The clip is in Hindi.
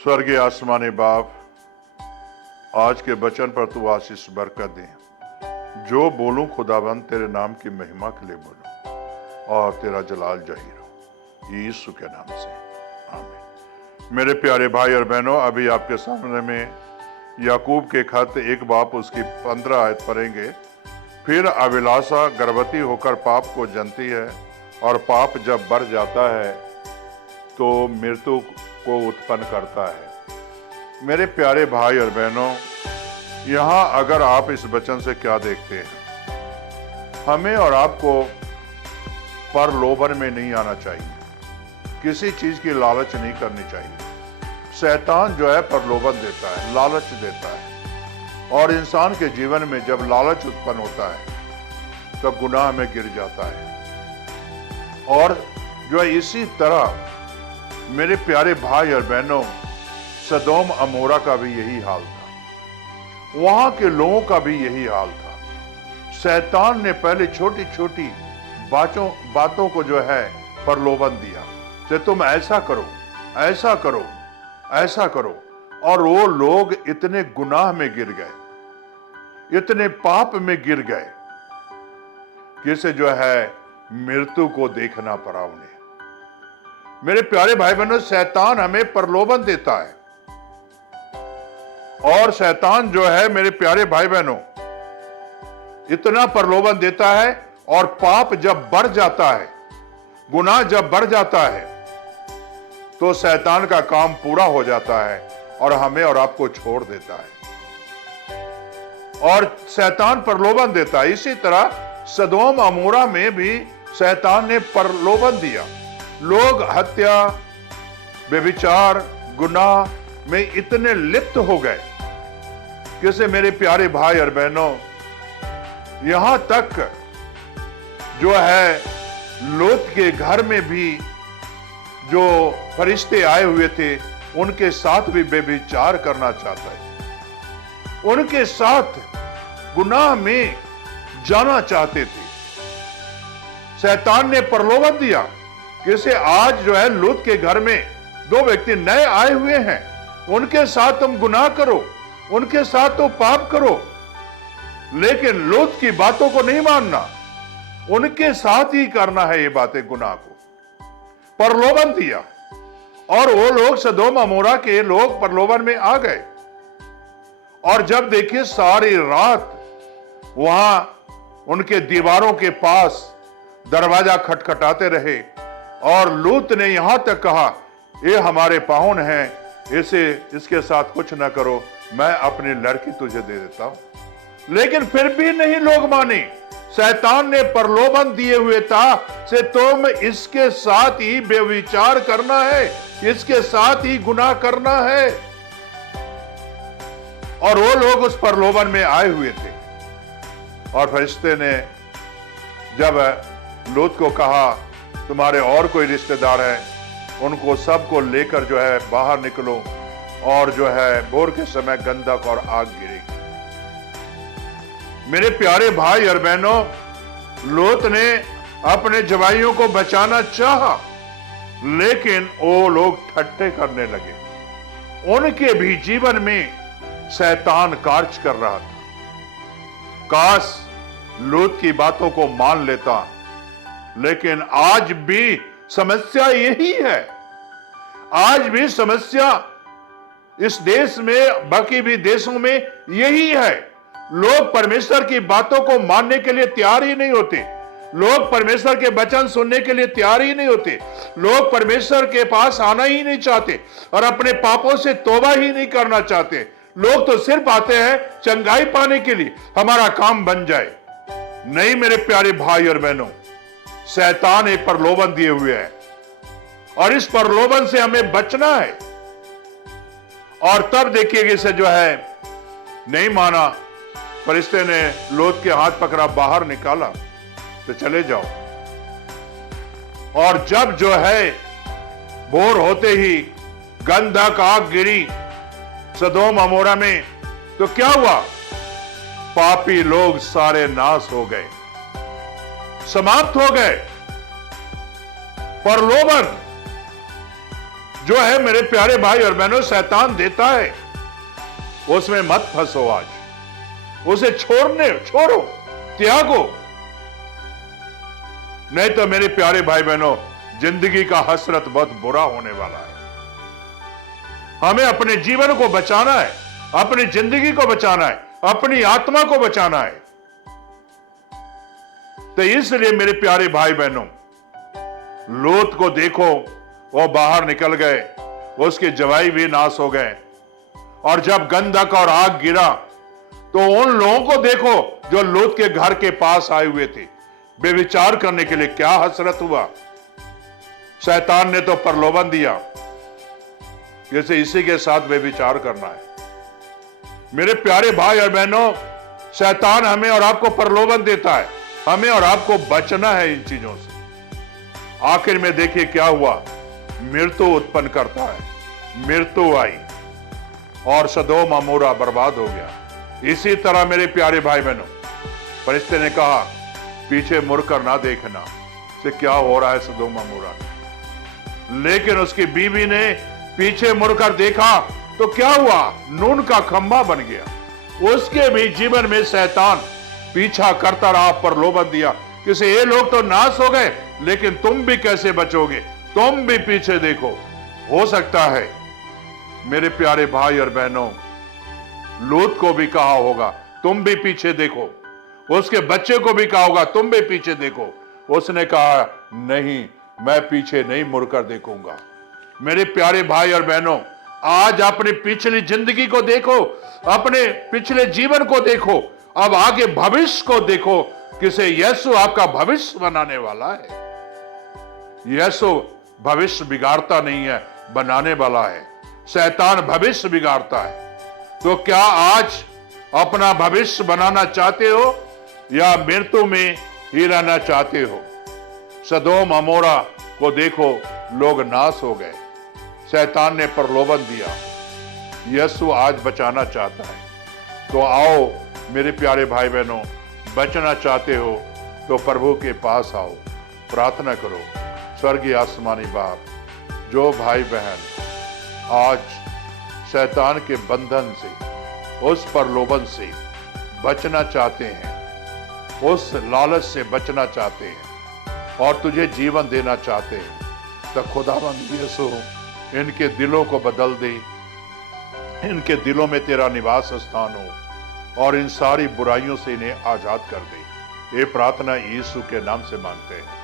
स्वर्गीय आसमानी बाप, आज के वचन पर तू आशीष बरकत दे। जो बोलूं खुदाबंद तेरे नाम की महिमा के लिए बोलूं और तेरा जलाल जाहिर हो, यीशु के नाम से आमीन। मेरे प्यारे भाई और बहनों, अभी आपके सामने में याकूब के खत 1 बाब उसकी 15 आयत पढ़ेंगे। फिर अभिलाषा गर्भवती होकर पाप को जनती है और पाप जब बढ़ जाता है तो मृत्यु को उत्पन्न करता है। मेरे प्यारे भाई और बहनों, यहाँ अगर आप इस वचन से क्या देखते हैं, हमें और आपको प्रलोभन में नहीं आना चाहिए, किसी चीज की लालच नहीं करनी चाहिए। शैतान जो है प्रलोभन देता है, लालच देता है, और इंसान के जीवन में जब लालच उत्पन्न होता है तो गुनाह में गिर जाता है। और जो है इसी तरह मेरे प्यारे भाई और बहनों, सदोम अमोरा का भी यही हाल था, वहां के लोगों का भी यही हाल था। शैतान ने पहले छोटी छोटी बातों को जो है प्रलोभन दिया कि तुम ऐसा करो, ऐसा करो, ऐसा करो, और वो लोग इतने गुनाह में गिर गए, इतने पाप में गिर गए कि इसे जो है मृत्यु को देखना पड़ा उन्हें। मेरे प्यारे भाई बहनों, शैतान हमें प्रलोभन देता है, और शैतान जो है मेरे प्यारे भाई बहनों इतना प्रलोभन देता है, और पाप जब बढ़ जाता है, गुनाह जब बढ़ जाता है, तो शैतान का काम पूरा हो जाता है और हमें और आपको छोड़ देता है। और शैतान प्रलोभन देता है। इसी तरह सदोम अमोरा में भी शैतान ने प्रलोभन दिया। लोग हत्या, व्यभिचार, गुनाह में इतने लिप्त हो गए कि मेरे प्यारे भाई और बहनों, यहां तक जो है लोत के घर में भी जो फरिश्ते आए हुए थे उनके साथ भी व्यभिचार करना चाहता है, उनके साथ गुनाह में जाना चाहते थे। शैतान ने प्रलोभन दिया कि आज जो है लूत के घर में 2 व्यक्ति नए आए हुए हैं, उनके साथ तुम गुनाह करो, उनके साथ तो पाप करो, लेकिन लूत की बातों को नहीं मानना, उनके साथ ही करना है ये बातें, गुनाह को प्रलोभन दिया। और वो लोग सदोम अमोरा के लोग प्रलोभन में आ गए, और जब देखिए सारी रात वहां उनके दीवारों के पास दरवाजा खटखटाते रहे, और लूत ने यहां तक कहा, ये हमारे पाहुन हैं, इसके साथ कुछ ना करो, मैं अपनी लड़की तुझे दे देता हूं। लेकिन फिर भी नहीं लोग माने। शैतान ने प्रलोभन दिए हुए था कि तुम इसके साथ ही व्यभिचार करना है, इसके साथ ही गुनाह करना है। और वो लोग उस प्रलोभन में आए हुए थे। और फरिश्ते ने जब लूत को कहा, तुम्हारे और कोई रिश्तेदार है, उनको सबको लेकर जो है बाहर निकलो, और जो है भोर के समय गंधक और आग गिरेगी। मेरे प्यारे भाई और बहनों, लूत ने अपने जवाइयों को बचाना चाहा, लेकिन वो लोग ठट्ठे करने लगे। उनके भी जीवन में शैतान कार्य कर रहा था। काश लूत की बातों को मान लेता, लेकिन आज भी समस्या यही है। आज भी समस्या इस देश में, बाकी भी देशों में यही है। लोग परमेश्वर की बातों को मानने के लिए तैयार ही नहीं होते। लोग परमेश्वर के वचन सुनने के लिए तैयार ही नहीं होते। लोग परमेश्वर के पास आना ही नहीं चाहते और अपने पापों से तौबा ही नहीं करना चाहते। लोग तो सिर्फ आते हैं चंगाई पाने के लिए, हमारा काम बन जाए। नहीं मेरे प्यारे भाई और बहनों, शैतान एक प्रलोभन दिए हुए है, और इस प्रलोभन से हमें बचना है। और तब देखिएगा इसे जो है नहीं माना, फरिश्ते ने लूत के हाथ पकड़ा, बाहर निकाला, तो चले जाओ। और जब जो है भोर होते ही गंधक आग गिरी सदोम अमोरा में, तो क्या हुआ? पापी लोग सारे नाश हो गए, समाप्त हो गए। प्रलोभन जो है मेरे प्यारे भाई और बहनों शैतान देता है, उसमें मत फंसो। आज उसे छोड़ो, त्यागो। नहीं तो मेरे प्यारे भाई बहनों, जिंदगी का हसरत बहुत बुरा होने वाला है। हमें अपने जीवन को बचाना है, अपनी जिंदगी को बचाना है, अपनी आत्मा को बचाना है। तो इसलिए मेरे प्यारे भाई बहनों, लूत को देखो, वो बाहर निकल गए, उसके जवाई भी नाश हो गए। और जब गंधक और आग गिरा तो उन लोगों को देखो जो लूत के घर के पास आए हुए थे बेविचार करने के लिए। क्या हसरत हुआ। शैतान ने तो प्रलोभन दिया, जैसे इसी के साथ बेविचार करना है। मेरे प्यारे भाई और बहनों, शैतान हमें और आपको प्रलोभन देता है, हमें और आपको बचना है इन चीजों से। आखिर में देखिए क्या हुआ, मृत्यु उत्पन्न करता है। मृत्यु आई और सदोम अमोरा बर्बाद हो गया। इसी तरह मेरे प्यारे भाई बहनों, फरिश्ते ने कहा पीछे मुड़कर ना देखना से क्या हो रहा है सदोम अमोरा। लेकिन उसकी बीवी ने पीछे मुड़कर देखा तो क्या हुआ, नून का खंभा बन गया। उसके भी जीवन में शैतान पीछा करता रहा, प्रलोभन दिया कि ये लोग तो नाश हो गए, लेकिन तुम भी कैसे बचोगे, तुम भी पीछे देखो। हो सकता है मेरे प्यारे भाई और बहनों, लूत को भी कहा होगा तुम भी पीछे देखो, उसके बच्चे को भी कहा होगा तुम भी पीछे देखो। उसने कहा नहीं, मैं पीछे नहीं मुड़कर देखूंगा। मेरे प्यारे भाई और बहनों, आज अपनी पिछली जिंदगी को देखो, अपने पिछले जीवन को देखो, अब आगे भविष्य को देखो, किसे यीशु आपका भविष्य बनाने वाला है। यीशु भविष्य बिगाड़ता नहीं है, बनाने वाला है। शैतान भविष्य बिगाड़ता है। तो क्या आज अपना भविष्य बनाना चाहते हो या मृत्यु में ही रहना चाहते हो। सदोम अमोरा को देखो, लोग नाश हो गए, शैतान ने प्रलोभन दिया। यीशु आज बचाना चाहता है। तो आओ मेरे प्यारे भाई बहनों, बचना चाहते हो तो प्रभु के पास आओ, प्रार्थना करो। स्वर्गीय आसमानी बाप, जो भाई बहन आज शैतान के बंधन से, उस प्रलोभन से बचना चाहते हैं, उस लालच से बचना चाहते हैं और तुझे जीवन देना चाहते हैं, तो खुदावंद यीशु इनके दिलों को बदल दे, इनके दिलों में तेरा निवास स्थान हो और इन सारी बुराइयों से इन्हें आजाद कर दे। ये प्रार्थना यीशु के नाम से मांगते हैं।